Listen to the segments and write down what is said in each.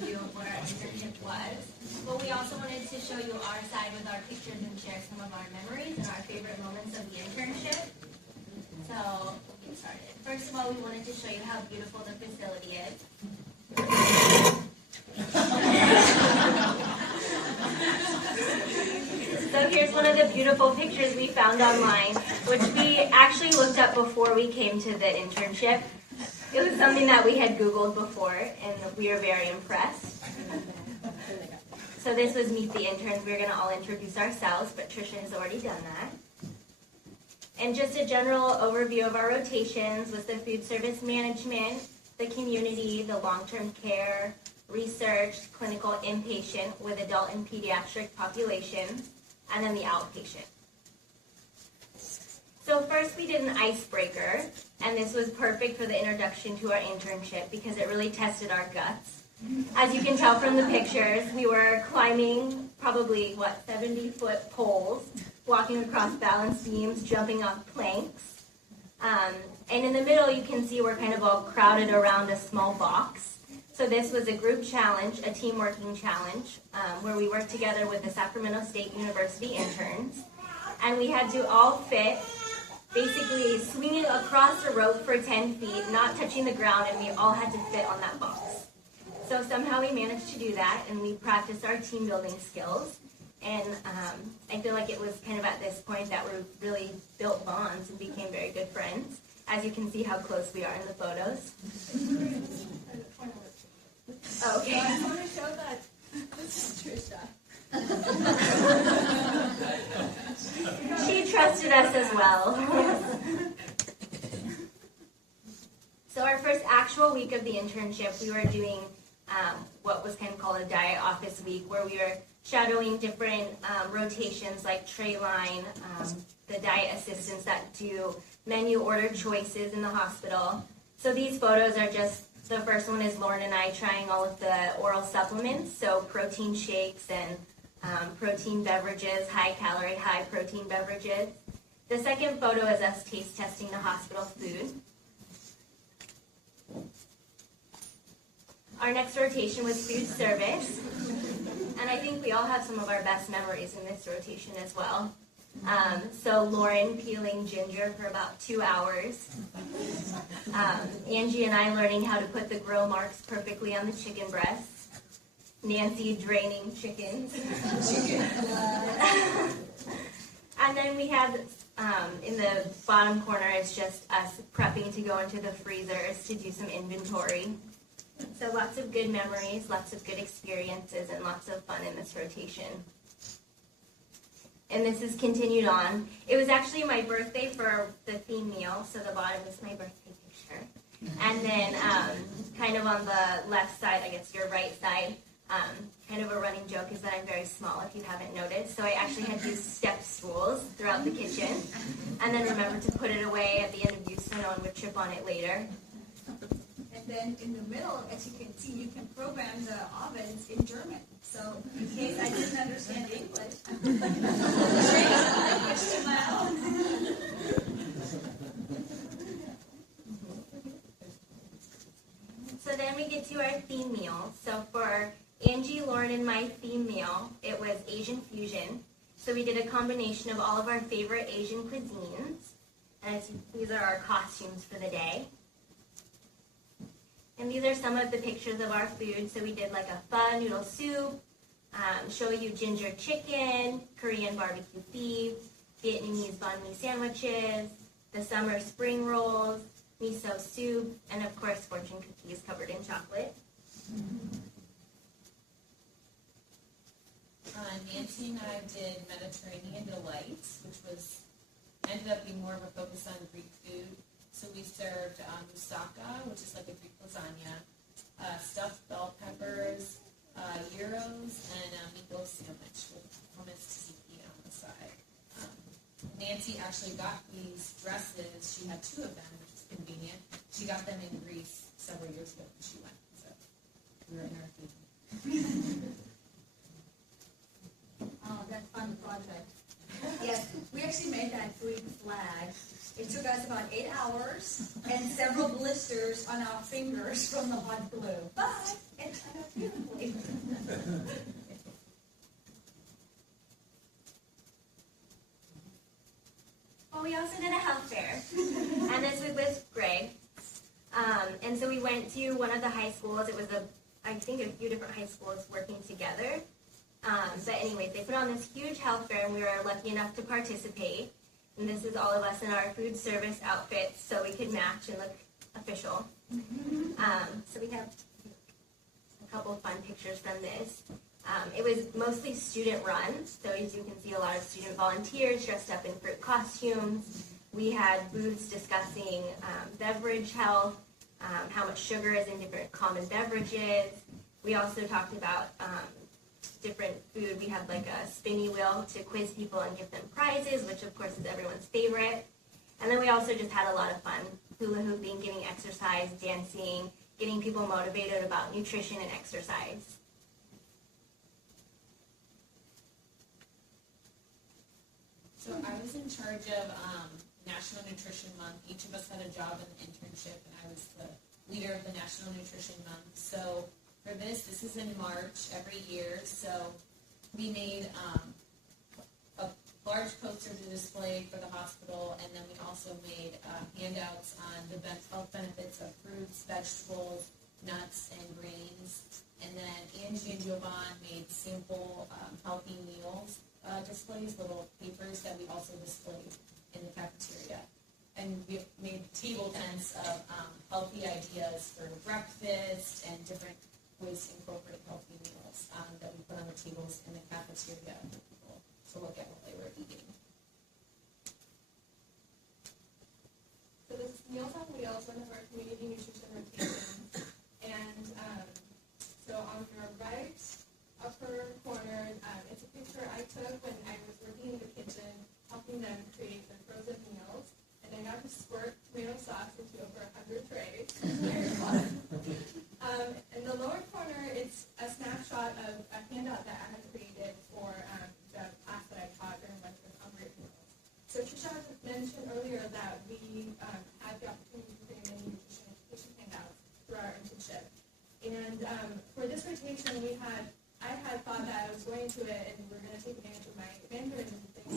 overview of what our internship was. But we also wanted to show you our side with our pictures and share some of our memories and our favorite moments of the internship. So, we'll get started. First of all, we wanted to show you how beautiful the facility is. So here's one of the beautiful pictures we found online, which we actually looked up before we came to the internship. It was something that we had Googled before, and we were very impressed. So this was Meet the Interns. We were going to all introduce ourselves, but Tricia has already done that. And just a general overview of our rotations was the food service management, the community, the long-term care, research, clinical inpatient with adult and pediatric populations, and then the outpatient. So first we did an icebreaker, and this was perfect for the introduction to our internship because it really tested our guts. As you can tell from the pictures, we were climbing probably, 70-foot poles, walking across balance beams, jumping off planks. And in the middle, you can see we're kind of all crowded around a small box. So this was a group challenge, a team working challenge, where we worked together with the Sacramento State University interns. And we had to all fit, basically swinging across a rope for 10 feet, not touching the ground, and we all had to fit on that box. So somehow we managed to do that, and we practiced our team building skills. And I feel like it was kind of at this point that we really built bonds and became very good friends. As you can see how close we are in the photos. Oh, okay. So I want to show that this is Trisha. She trusted us as well. So our first actual week of the internship, we were doing what was kind of called a diet office week, where we were shadowing different rotations like tray line, the diet assistants that do menu order choices in the hospital. So these photos are just, the first one is Lauren and I trying all of the oral supplements, so protein shakes and protein beverages, high calorie, high protein beverages. The second photo is us taste testing the hospital food. Our next rotation was food service, and I think we all have some of our best memories in this rotation as well. So Lauren peeling ginger for about 2 hours. Angie and I learning how to put the grill marks perfectly on the chicken breasts. Nancy draining chickens. And then we had, in the bottom corner, is just us prepping to go into the freezers to do some inventory. So lots of good memories, lots of good experiences, and lots of fun in this rotation. And this is continued on. It was actually my birthday for the theme meal, so the bottom is my birthday picture. And then kind of on the left side, I guess your right side, kind of a running joke is that I'm very small, if you haven't noticed. So I actually had these step stools throughout the kitchen. And then remember to put it away at the end of use so no one would trip on it later. And then in the middle, as you can see, you can program the ovens in German. So in case I didn't understand English, change the language to my own. So then we get to our theme meal. So for Angie, Lauren, and my theme meal, it was Asian fusion. So we did a combination of all of our favorite Asian cuisines. And these are our costumes for the day. And these are some of the pictures of our food. So we did like a pho noodle soup, show you ginger chicken, Korean barbecue beef, Vietnamese banh mi sandwiches, the summer spring rolls, miso soup, and of course fortune cookies covered in chocolate. Nancy and I did Mediterranean Delight, which ended up being more of a focus on Greek food. So we served moussaka, which is like a Greek lasagna, stuffed bell peppers, gyros, and a meatloaf sandwich with hummus tzatziki on the side. Nancy actually got these dresses. She had 2 of them, which is convenient. She got them in Greece several years ago when she went. So we were in our food. Oh, that fun project. Yes, we actually made that Greek flag. It took us about 8 hours and several blisters on our fingers from the hot glue. But it turned out beautifully. Well, we also did a health fair, and this was with Greg. And so we went to one of the high schools. It was I think a few different high schools working together. But anyways, they put on this huge health fair, and we were lucky enough to participate. And this is all of us in our food service outfits, so we could match and look official. So we have a couple fun pictures from this. It was mostly student run, so as you can see, a lot of student volunteers dressed up in fruit costumes. We had booths discussing beverage health, how much sugar is in different common beverages. We also talked about different food. We had like a spinny wheel to quiz people and give them prizes, which of course is everyone's favorite. And then we also just had a lot of fun, hula hooping, giving exercise, dancing, getting people motivated about nutrition and exercise. So I was in charge of National Nutrition Month. Each of us had a job in the internship, and I was the leader of the National Nutrition Month. So for this is in March every year. So we made a large poster to display for the hospital, and then we also made handouts on the health benefits of fruits, vegetables, nuts, and grains. And then Angie and Jovan made simple healthy meals displays, little papers that we also displayed in the cafeteria. And we made table tents of healthy ideas for breakfast and different ways to incorporate healthy meals that we put on the tables in the cafeteria for people to look at what they were eating. So this is Meals on Wheels, one of our community nutrition rotations. And so on your right upper corner, it's a picture I took when I was working in the kitchen, helping them create the frozen meals. And I got to squirt tomato sauce into over 100 trays. Very fun. In the lower corner, it's a snapshot of a handout that I had created for the class that I taught during lunch with Hungry Meals. So Trisha mentioned earlier that we had the opportunity to create many nutrition education handouts through our internship. And for this rotation, I had thought that I was going to it and we were going to take advantage of my Mandarin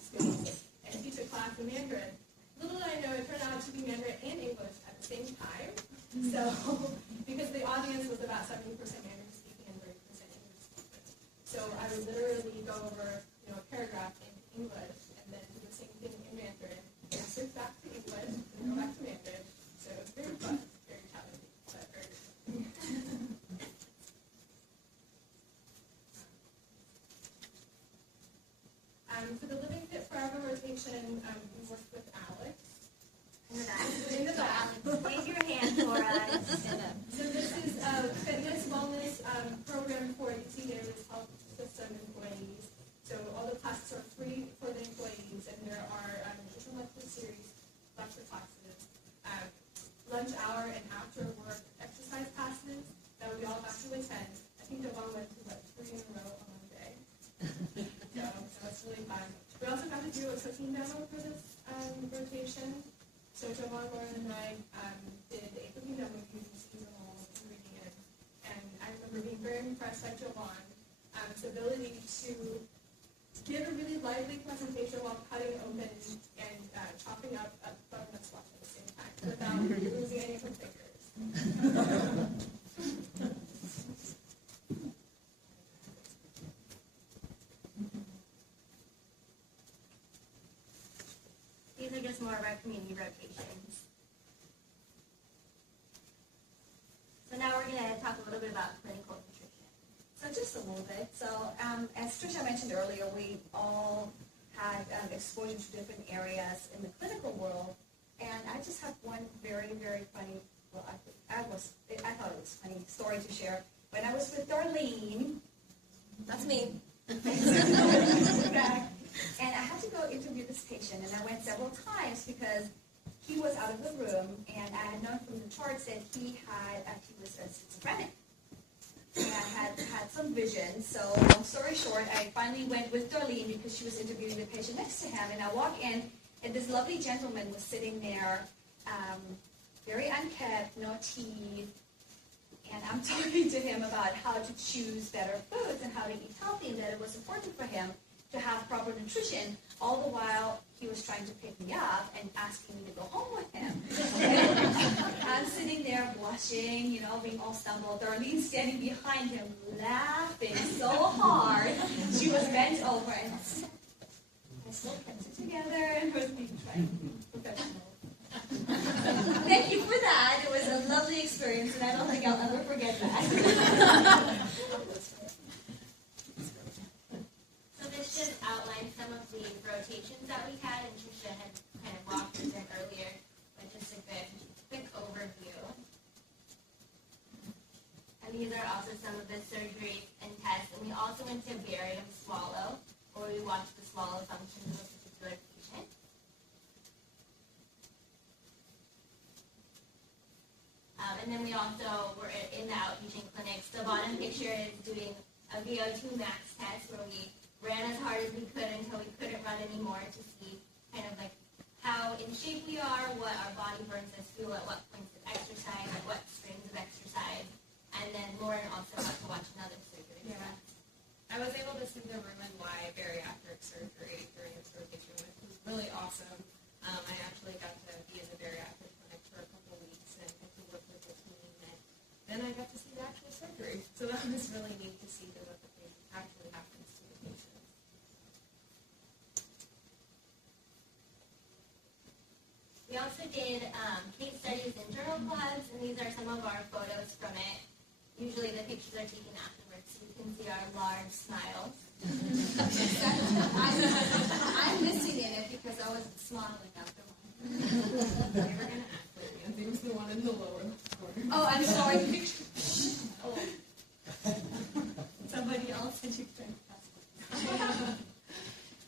skills and teach a class in Mandarin. Little did I know, it turned out to be Mandarin and English at the same time. So, because the audience was about 70% Mandarin speaking and 30% English speaking. So I would literally go over, a paragraph in English and then do the same thing in Mandarin, and switch back to English, and go back to Mandarin. So it was very fun, very challenging, but very good. For the Living Fit Forever rotation, we worked with Alex. In the back. Raise your hand for us. So this is a fitness wellness program for UCD health system employees. So all the classes are free for the employees, and there are nutrition lecture series, lecture classes, lunch hour and after work exercise classes that we all got to attend. I think the one went to 3 in a row on one day. So it's really fun. We also got to do a cooking demo for this rotation. So Jovan, Lauren, and I did a cooking demo using seasonal ingredients. And I remember being very impressed by Jovan's ability to give a really lively presentation while cutting open and chopping up a butternut squash at the same time without losing any of her fingers. These are just more of our community rotations. So now we're going to talk a little bit about clinical nutrition. So just a little bit. So as Trisha mentioned earlier, we all had exposure to different areas in the clinical world. And I just have one very, very funny, well, I thought it was a funny story to share. When I was with Darlene, that's me, and I had to go interview this patient, and I went several times because he was out of the room, and I had known from the charts that he was a schizophrenic. And I had some vision, so long story short, I finally went with Darlene because she was interviewing the patient next to him, and I walk in, and this lovely gentleman was sitting there, very unkempt, no teeth, and I'm talking to him about how to choose better foods and how to eat healthy, and that it was important for him to have proper nutrition, all the while he was trying to pick me up and asking me to go home with him. I'm sitting there blushing, being all stumbled. Darlene standing behind him, laughing so hard. She was bent over, and I still kept it together and was being trying to be professional. Thank you for that. It was a lovely experience, and I don't think I'll ever forget that. So this just outlines some of the rotations that we had, and Trisha had kind of walked us in earlier, but just a quick overview. And these are also some of the surgeries and tests. And we also went to barium swallow, where we watched the swallow function of a particular patient. And then we also were in the outpatient clinics. The bottom picture is doing a VO2 max test where we ran as hard as we could until we couldn't run anymore to see kind of like how in shape we are, what our body burns as fuel at what points of exercise, at what strains of exercise. And then Lauren also got to watch another surgery. Yeah. I was able to see the room and why bariatric surgery during this rotation, which was really awesome. I actually got to be in the bariatric clinic for a couple of weeks and get to work with the team, and then I got to see the actual surgery. So that was really neat to see what the patient actually happens to the patients. We also did case studies in journal clubs, and these are some of our photos from it. Usually the pictures are taken afterwards, so you can see our large smiles. I'm missing it because I was smiling after one. They were going to act like Nancy was the one in the lower corner. Oh, I'm sorry. Oh. Somebody else and you can pass.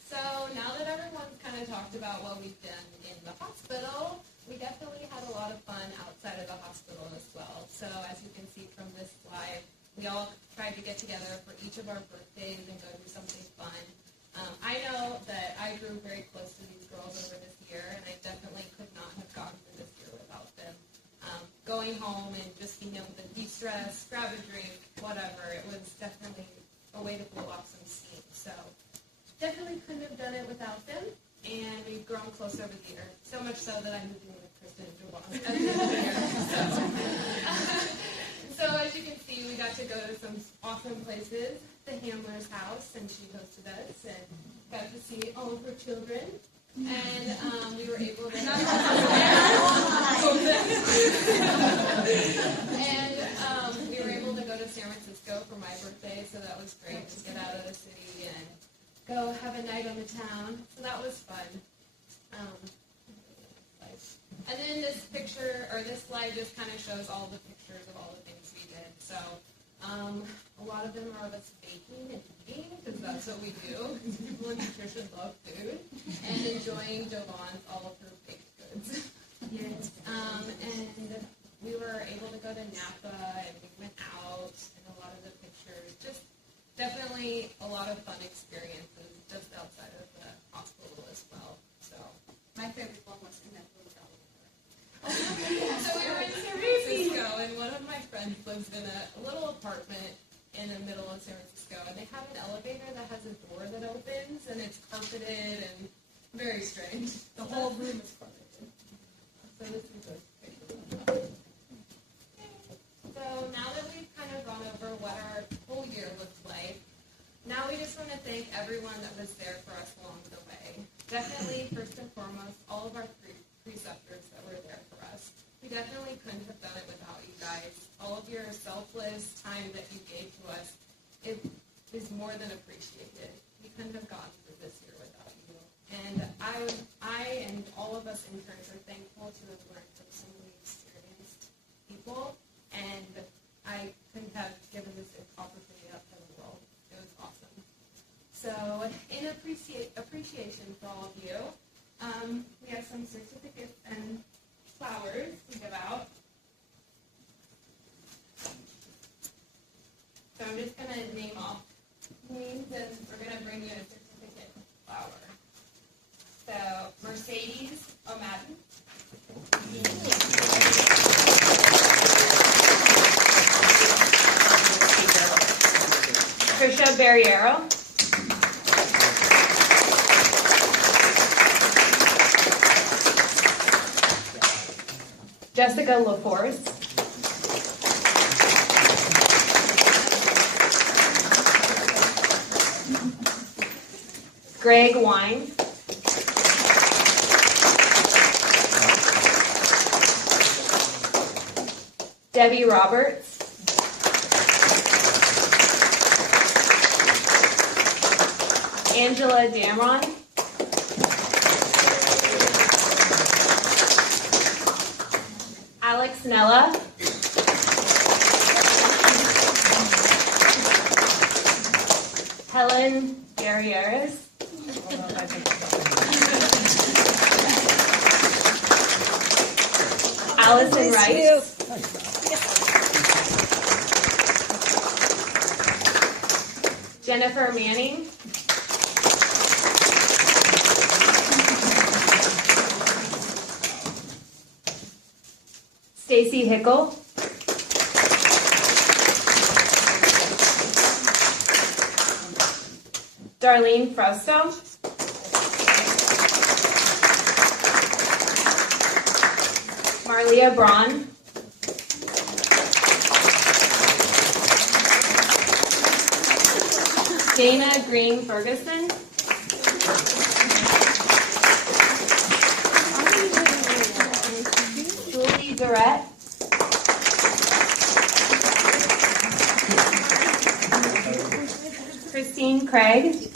So now that everyone's kind of talked about what we've done in the hospital, we definitely had a lot of fun outside of the hospital as well. So as you can see from this slide, we all tried to get together for each of our birthdays and go do something fun. I know that I grew very close to these girls over this year, and I definitely could not have gotten through this year without them. Going home and just being able to de-stress, grab a drink, whatever, it was definitely a way to blow off some steam. So definitely couldn't have done it without them, and we've grown close over the year, so much so that I moved in with Kristen and Javon at the end of the year. So as you can see, we got to go to some awesome places. The Hamler's house, and she hosted us, and got to see all of her children. And we were able to we were able to go to San Francisco for my birthday, so that was great to get out of the city and go have a night on the town. So that was fun. And then this picture, or this slide, just kind of shows all the pictures of all the things we did. So a lot of them are of us baking and eating, because that's what we do. People in nutrition love food, and enjoying Javon's all of her baked goods. And we were able to go to Napa, and we went out, and a lot of the pictures, just definitely a lot of fun experiences just outside of the hospital as well. So My favorite one was in that little elevator. So we were in San Francisco, and one of my friends lives in a little apartment in the middle of San Francisco, and they have an elevator that has a door that opens, and it's carpeted and very strange. The whole room is carpeted. So this is a picture. So now that we've kind of gone over what our whole year looked like, now we just want to thank everyone that was there for us along the way. Definitely, first and foremost, all of our preceptors that were there for us. We definitely couldn't have done it without you guys. All of your selfless time that you gave to us, it is more than appreciated. We couldn't have gone through this year without you. And I and all of us interns are thankful to have learned from so many experienced people, and I couldn't have given this opportunity up to the world. It was awesome. So in appreciation for all of you, we have some certificates and flowers to give out. So I'm just going to name off names, and we're going to bring you a certificate flower. So Mercedes O'Madden. Trisha Barriero. Jessica LaForce. Greg Wine. Debbie Roberts. Angela Damron. Alex Nella. Helen Guerrieres. Allison Rice. Jennifer Manning. Stacy Hickle. Darlene Frausto. Marlia Braun. Dana Green Ferguson. Julie Durrett. Christine Craig.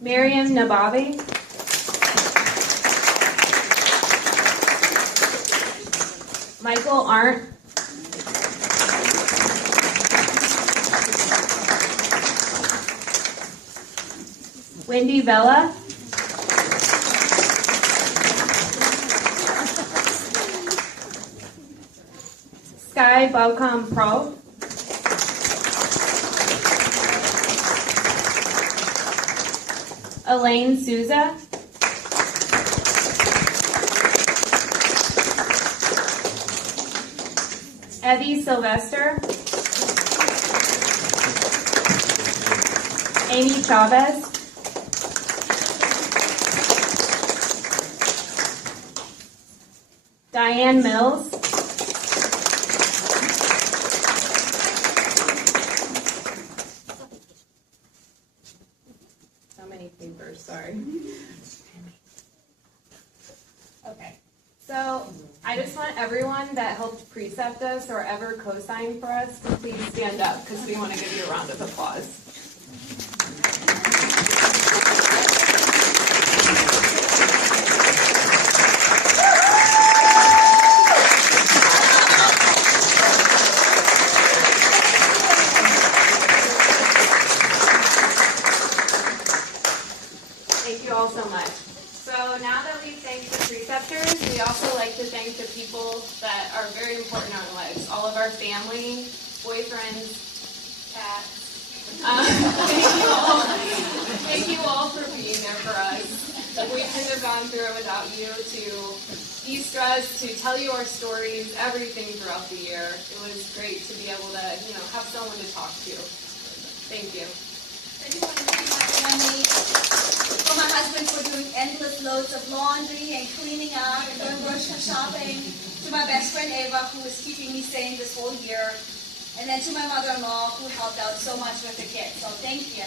Miriam Nabavi. Michael Arndt. Wendy Vella. Sky Balcom Pro. Elaine Souza. Evie Sylvester. Amy Chavez. Diane Mills. So many papers, sorry. Okay, so I just want everyone that helped precept us or ever co-sign for us to please stand up because we want to give you a round of applause. Thank you all so much. So now that we've thanked the preceptors, we also like to thank the people that are very important in our lives. All of our family, boyfriends, cats. Thank you all for being there for us. We couldn't have gone through it without you to ease us, to tell you our stories, everything throughout the year. It was great to be able to, have someone to talk to. Thank you. I just want to thank my family, for my husband for doing endless loads of laundry and cleaning up and going grocery shopping, to my best friend Ava who was keeping me sane this whole year, and then to my mother-in-law who helped out so much with the kids. So thank you.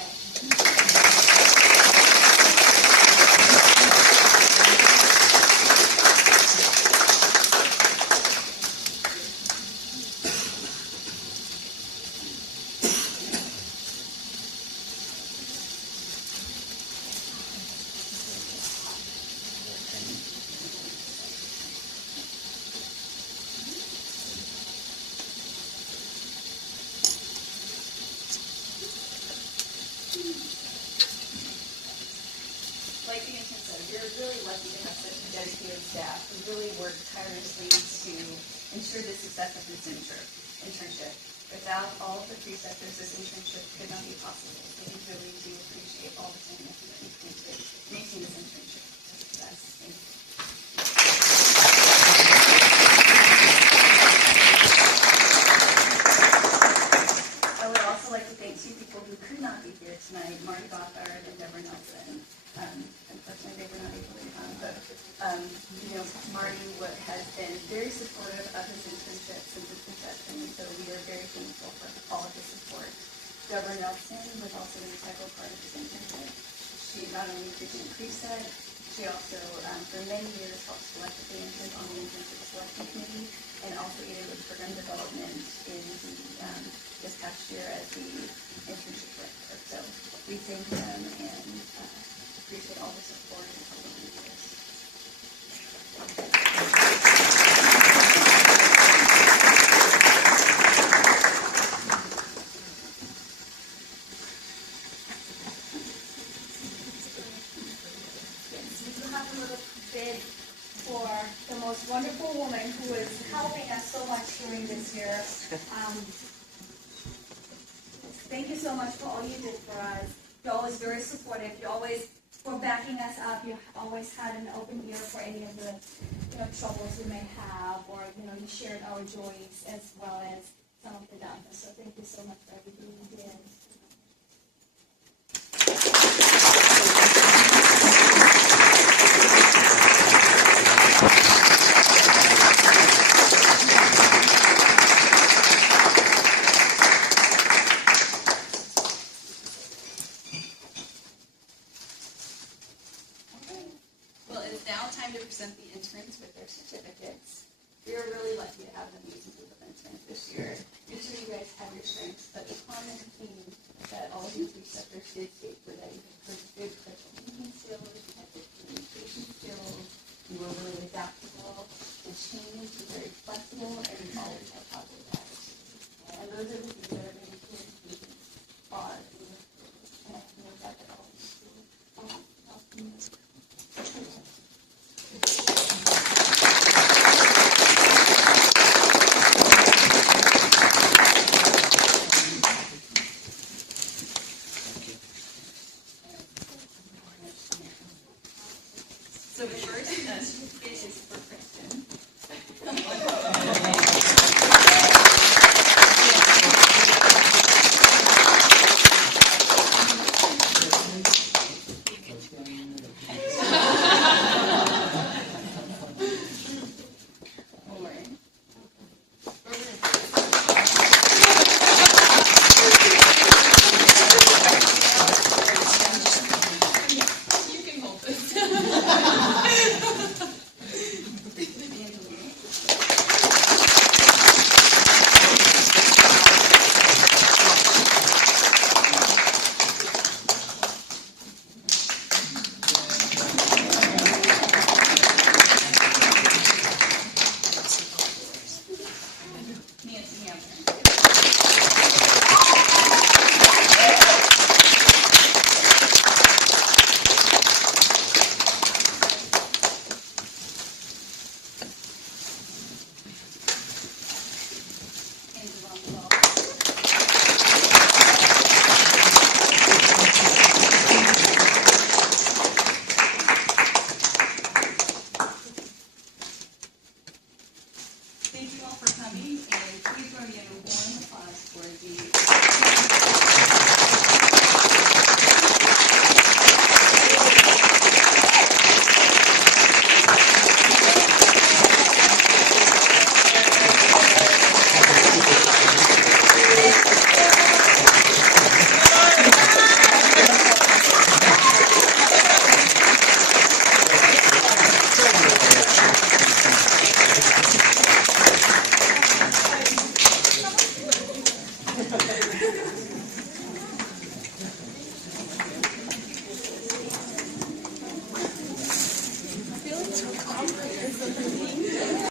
Like the intern said, we're really lucky to have such a dedicated staff who really work tirelessly to ensure the success of this internship. Without all of the preceptors, this internship could not be possible. So we really do appreciate all the time that you put into making this internship a success. Thank you. very supportive of his internship since its inception, so we are very thankful for all of his support. Deborah Nelson was also an integral part of his internship. She not only presented preset, she also, for many years, helped select advances on the internship selection committee, and also aided with program development in this past year as the internship director. So we thank them and appreciate all the support and help over the years. Bid for the most wonderful woman who is helping us so much during this year. Thank you so much for all you did for us. You're always very supportive. You always were backing us up. You always had an open ear for any of the troubles we may have, or you shared our joys as well as some of the downfalls. So thank you so much for everything you did. Well, it is now time to present the interns with their certificates. We are really lucky to have an amazing group of interns this year. Each of you guys have your strengths, but the common theme that all of your preceptors did state were that you had good critical thinking skills, you had good communication skills, you were really adaptable to change, you were very flexible, and you always had positive attitudes. And those are the things that are going to keep students far in the field. And I know that at all schools. So the first certificate is for Kristen. You can hold this. Nancy Hampton. Angela Ball. Thank you all for coming, and please join me in a warm applause for the